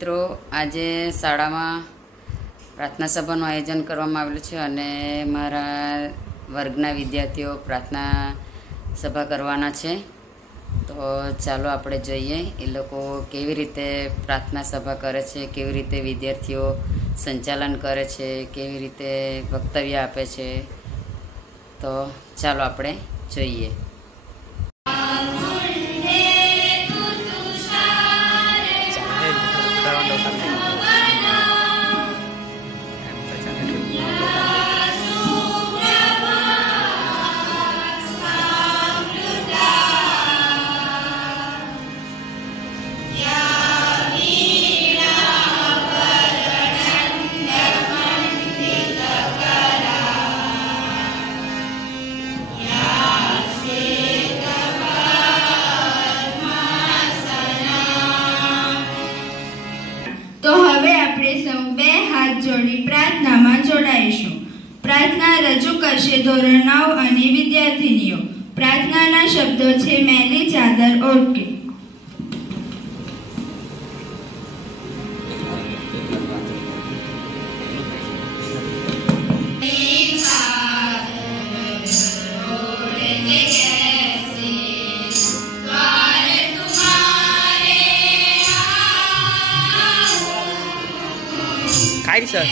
મિત્રો, આજે શાળામાં પ્રાર્થના સભાનું આયોજન કરવામાં આવેલું છે અને મારા વર્ગના વિદ્યાર્થીઓ પ્રાર્થના સભા કરવાના છે. તો ચાલો આપણે જોઈએ એ લોકો કેવી રીતે પ્રાર્થના સભા કરે છે, કેવી રીતે વિદ્યાર્થીઓ સંચાલન કરે છે, કેવી રીતે વક્તવ્ય આપે છે. તો ચાલો આપણે જોઈએ. પ્રાર્થનામાં જોડાઈશું. પ્રાર્થના રજૂ કરશે ધોરણ 9 અને વિદ્યાર્થીનીઓ. પ્રાર્થનાના શબ્દો છે મેલી ચાદર ઓઢકે. काय सर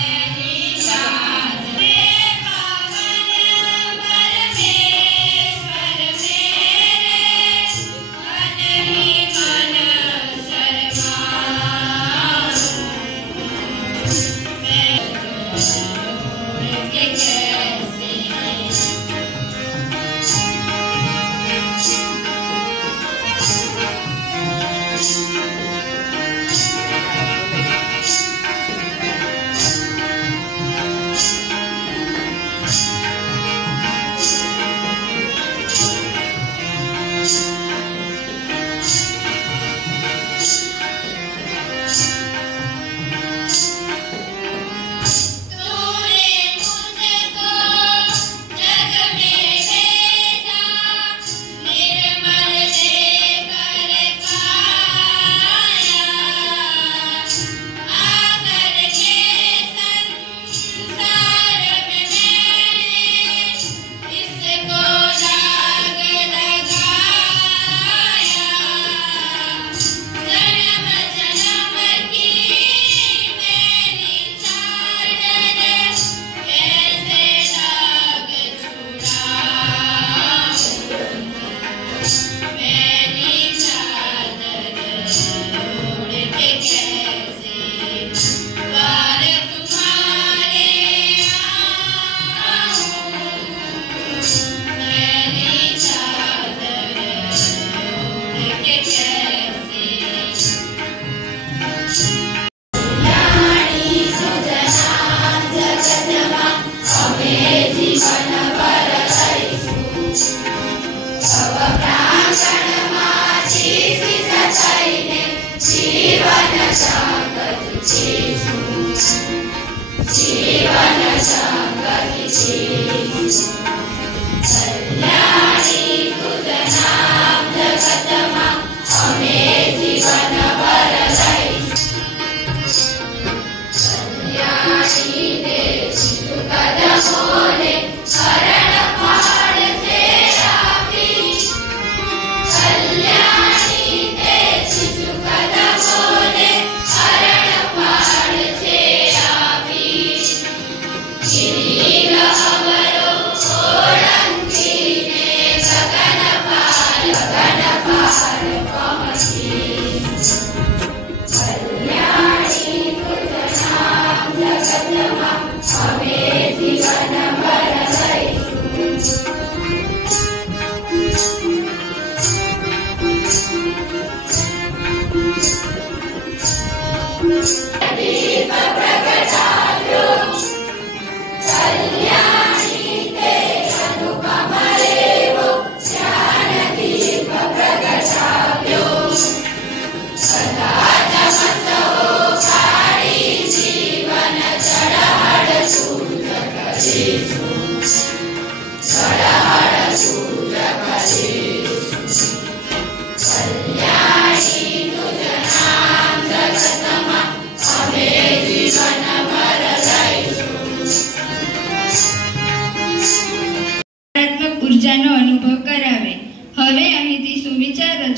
कल्याणी तुझ नाम जगतमा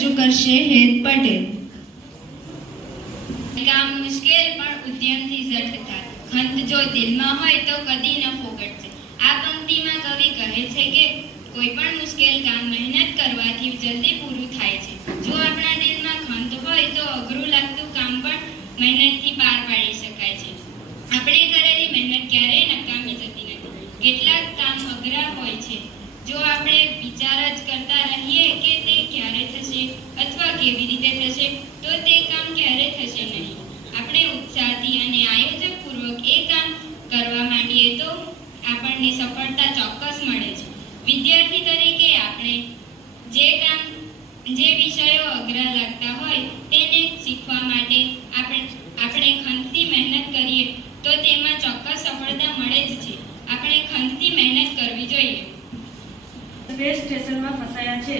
રજૂ કરશે હેત પટેલ. કામ મુશ્કેલ પણ ઉદ્યમથી ઝટ થાય. ખંત જો દિલમાં હોય તો કદી ન ફોગટશે. આ પંક્તિમાં કવિ કહે છે કે કોઈ પણ મુશ્કેલ કામ મહેનત કરવાથી જલ્દી પૂરું થાય છે. જો આપણા દિલમાં ખંત હોય તો અઘરું લાગતું કામ પણ મહેનતથી પાર પાડી શકાય છે. આપણે કરેલી મહેનત ક્યારેય નકામી જતી નથી. કેટલાક કામ અઘરા હોય છે. જો આપણે વિચાર જ કરતા રહીએ કે તે ક્યારે થશે અથવા કેવી રીતે થશે તો તે કામ ક્યારે થશે નહીં. આપણે ઉત્સાહથી અને આયોજકપૂર્વક એ કામ કરવા માંડીએ તો આપણને સફળતા ચોક્કસ મળે છે. વિદ્યાર્થી તરીકે આપણે જે વિષયો અઘરા લાગતા હોય તેને શીખવા માટે આપણે ખંતથી મહેનત કરીએ તો તેમાં ચોક્કસ સફળતા મળે જ છે. આપણે ખંતથી મહેનત કરવી જોઈએ. સ્ટેશનમાં ફસાયા છે.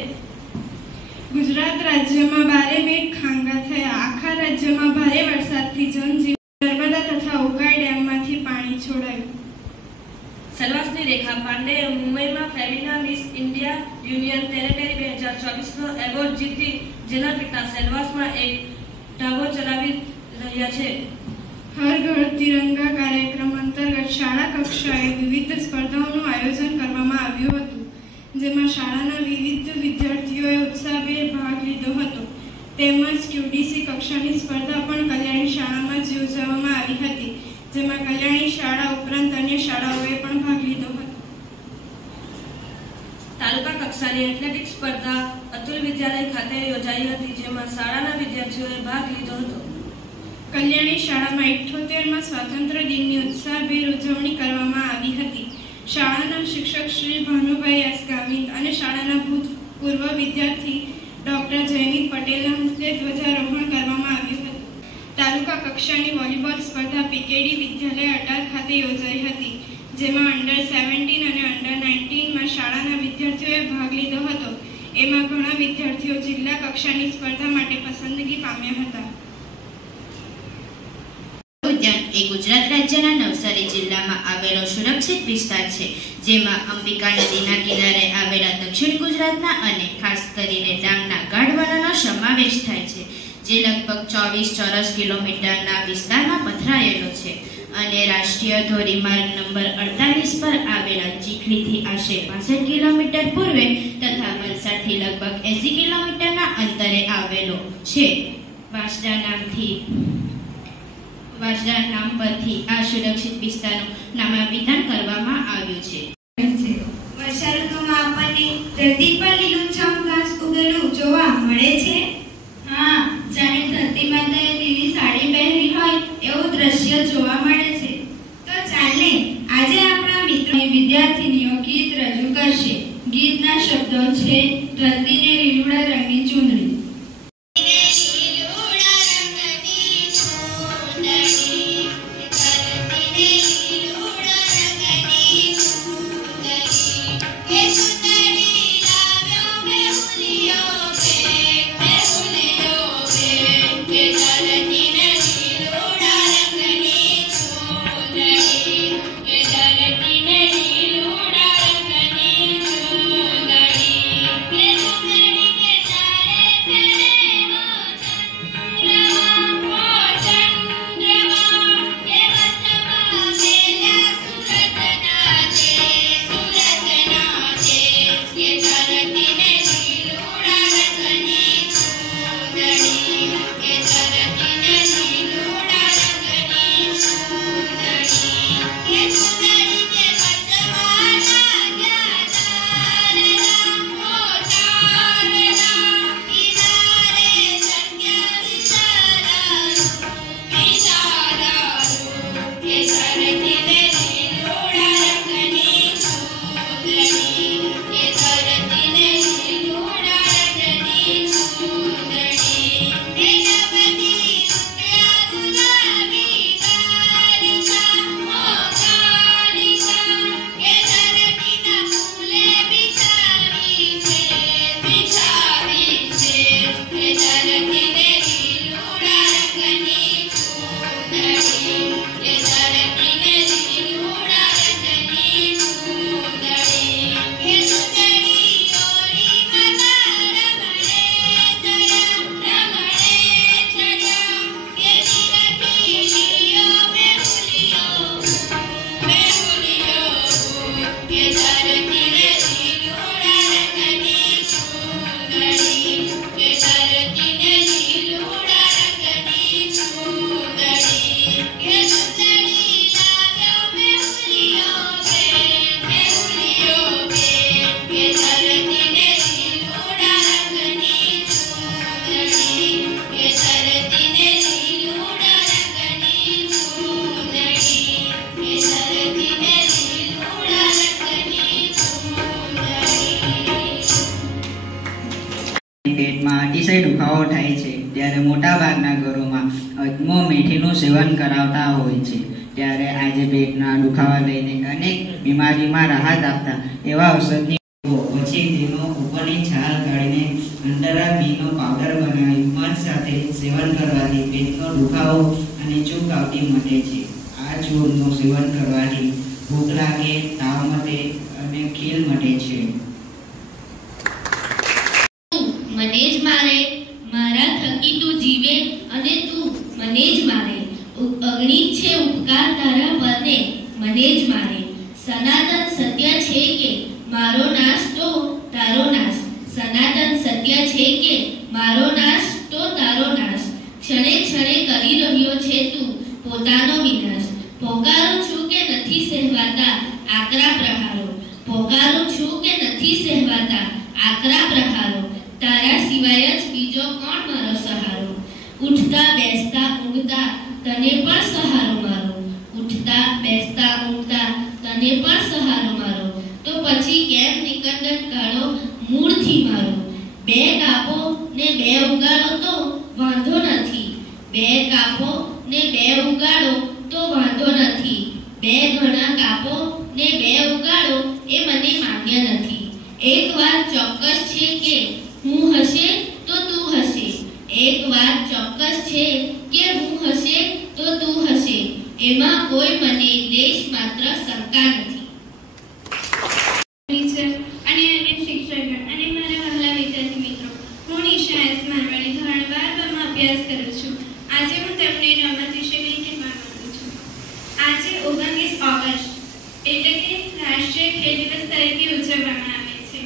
ગુજરાત રાજ્યમાં 12 મેઘ ખાંગા થયા. આખા રાજ્યમાં ભારે વરસાદથી જનજીવન. નર્મદા તથા ઉકાઈ ડેમમાંથી પાણી છોડાયું. સેલવાસની રેખા પાંડેએ મુંબઈમાં Femina Miss India union territory 2024નો એવોર્ડ જીતી, જેના પિતા સેલવાસમાં એક ઢાબો ચલાવી રહ્યા છે. હર ઘર તિરંગા કાર્યક્રમ અંતર્ગત શાળા કક્ષાએ વિવિધ સ્પર્ધાઓનું આયોજન કરવામાં આવ્યું હતું, જેમાં શાળાના વિવિધ વિદ્યાર્થીઓએ ઉત્સાહભેર ભાગ લીધો હતો. તેમજ QDC કક્ષાની સ્પર્ધા પણ કલ્યાણી શાળામાં જ યોજવામાં આવી હતી, જેમાં કલ્યાણી શાળા ઉપરાંત અન્ય શાળાઓએ પણ ભાગ લીધો હતો. તાલુકા કક્ષાની એથ્લેટિક્સ સ્પર્ધા અતુલ વિદ્યાલય ખાતે યોજાઈ હતી, જેમાં શાળાના વિદ્યાર્થીઓએ ભાગ લીધો હતો. કલ્યાણી શાળામાં 78માં સ્વાતંત્ર્ય દિનની ઉત્સાહભેર ઉજવણી કરવામાં આવી હતી. શાળાના શિક્ષક શ્રી ભાનુભાઈ એસ ગામિત અને શાળાના ભૂતપૂર્વ વિદ્યાર્થી ડોક્ટર જયનીત પટેલના હસ્તે ધ્વજારોહણ કરવામાં આવ્યું હતું. તાલુકા કક્ષાની વોલીબોલ સ્પર્ધા પીકેડી વિદ્યાલય અટાર ખાતે યોજાઈ હતી, જેમાં અંડર 17 અને અંડર 19માં શાળાના વિદ્યાર્થીઓએ ભાગ લીધો હતો. એમાં ઘણા વિદ્યાર્થીઓ જિલ્લા કક્ષાની સ્પર્ધા માટે પસંદગી પામ્યા હતા. ઉદ્યાન એ ગુજરાત રાજ્યના નવસારી જિલ્લામાં આવેલો સુરક્ષિત વિસ્તાર છે, જેમાં અંબિકા નદીના કિનારે આવેલા દક્ષિણ ગુજરાતના અને ખાસ કરીને ડાંગના ગાઢ વનોનો સમાવેશ થાય છે, જે લગભગ 24 ચોરસ કિલોમીટરના વિસ્તારમાં પથરાયેલો છે અને રાષ્ટ્રીય ધોરીમાર્ગ નંબર 48 પર આવેલા ચીખલીથી આશરે 65 કિલોમીટર પૂર્વે તથા વલસાડથી લગભગ 80 કિલોમીટરના અંતરે આવેલો છે. વાંસદા નામ પરથી આ સુરક્ષિત વિસ્તારનું નામાભિધાન કરવામાં આવ્યું છે. વર્ષા ઋતુમાં આપણને ધરતી પર લીલુંછમ ઘાસ ઉગેલું જોવા મળે છે. હા, જાણે ધરતી માતાએ લીલી સાડી પહેરી હોય એવું દ્રશ્ય જોવા મળે છે. તો ચાલે આજે આપણા મિત્રો વિદ્યાર્થીનીઓ ગીત રજૂ કરશે. ગીતના શબ્દો છે ધરતીને લીલુડા રંગની ચૂંદડી. ધરતીને દુખાવો થાય છે ત્યારે મોટાભાગના ઘરોમાં અજમો મેથીનું સેવન કરાવતા હોય છે. ત્યારે આજે પેટના દુખાવા લઈને અનેક બીમારીમાં રાહત આપતા એવા ઔષધની પછી તેનો ઉપરની છાલ કાઢીને અંદરના બીનો પાવડર બનાવી મધ સાથે સેવન કરવાથી પેટનો દુખાવો અને ચૂક આવતી મટે છે. આ ચૂરનું સેવન કરવાથી ભૂખ લાગે, તાવ મટે અને ખીલ મટે છે. મને જ મારે, મારા થકી તું જીવે અને તું મને જ મારે. અગણિત છે ઉપકાર તારા પરને, મને જ મારે. સનાતન સત્ય છે કે મારો નાશ તો તારો નાશ. સનાતન સત્ય છે કે મારો નાશ તો તારો નાશ. ક્ષણે ક્ષણે કરી રહ્યો છે તું પોતાનો વિનાશ. પોકારું છું કે નથી સહેવાતા આકરા પ્રહારો. પોકારું છું કે નથી સહેવાતા આકરા પ્રહારો. તારા સિવાય જ બીજો કોણ મારો સહારો. ઉઠતા બેસતા ઊંઘતા તને પણ સહારો મારો. ઉઠતા બેસતા ઊંઘતા તને પણ સહારો મારો. તો પછી કેમ નિકંદન કાઢો મૂળથી મારો. બે કાપો ને બે ઉગાડો તો વાંધો નથી. બે કાપો ને બે ઉગાડો તો વાંધો નથી. બે ઘણા કાપો ને બે ઉગાડો એ મને માન્ય નથી. એક વાત ચોક્કસ છે કે હું હશે તો તું હશે. એક વાત ચોક્કસ છે કે હું હશે તો તું હશે. એમાં કોઈ મને લેશ માત્ર શંકા નથી. અને અન્ય શિક્ષકગણ અને મારા વહાલા વિદ્યાર્થી મિત્રો, હું નિશા એસ મારવાડી ધોરણ 12 અભ્યાસ કરું છું. આજે હું તમને રમત વિશે કંઈ કહેવા માંગુ છું. આજે 19 ઓગસ્ટ એટલે કે રાષ્ટ્રીય ખેલ દિવસ તરીકે ઉજવવામાં આવે છે.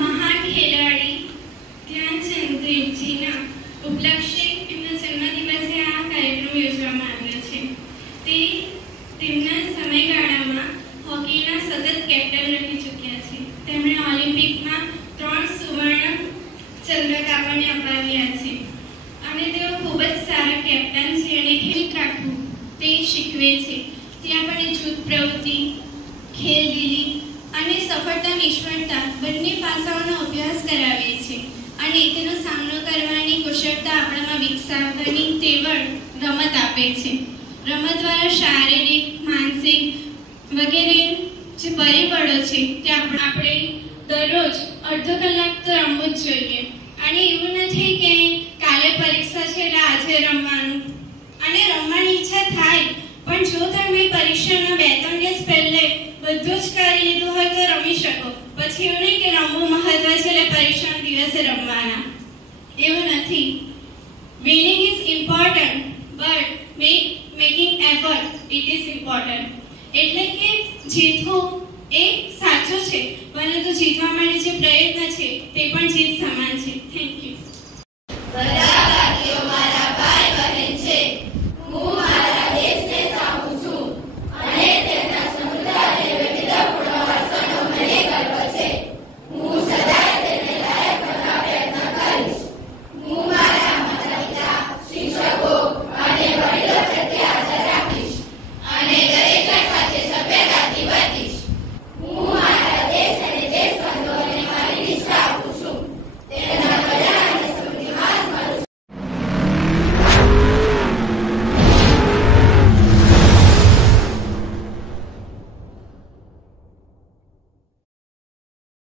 મહાન ખેલાડી ધ્યાનચંદ્રજીના ઉપલક્ષે એમના જન્મદિવસે આ કાર્યક્રમ યોજવામાં આવ્યો છે. તે તેમના સમયગાળામાં હોકીના સતત કેપ્ટન રહી ચૂક્યા છે. તેમણે ઓલિમ્પિકમાં 3 સુવર્ણ ચંદ્રક આપણને અપાવ્યા છે અને તેઓ ખૂબ જ સારા કેપ્ટન છે અને ખેલ રાખવું તે શીખવે છે. તે આપણને જૂથ પ્રવૃત્તિ, ખેલદિલી અને સફળતા નિષ્ફળતા બંને પાસાઓનો અભ્યાસ કરાવે છે અને તેનો સામનો કરવાની કુશળતા આપણામાં વિકસાવવાની તેવડ રમત આપે છે. રમત દ્વારા શારીરિક, માનસિક વગેરે જે પરિબળો છે તે આપણે દરરોજ અડધો કલાક તો રમવું જ જોઈએ. અને એવું નથી કે કાલે પરીક્ષા છે એટલે આજે રમવાનું, અને રમવાની ઈચ્છા થાય પણ જો તમે પરીક્ષાના 2-3 દિવસ પહેલે બધું જ કરી લીધું હોય તો રમી શકો. પછી એવું નહીં કે રમવું મહત્વ છે એટલે પરીક્ષાના દિવસે રમવાના, એવું નથી. Winning is important but making effort it is important. એટલે કે જીતવું એ સાચું છે, પરંતુ જીતવા માટે જે પ્રયત્ન છે તે પણ જીત સમાન છે. Thank you.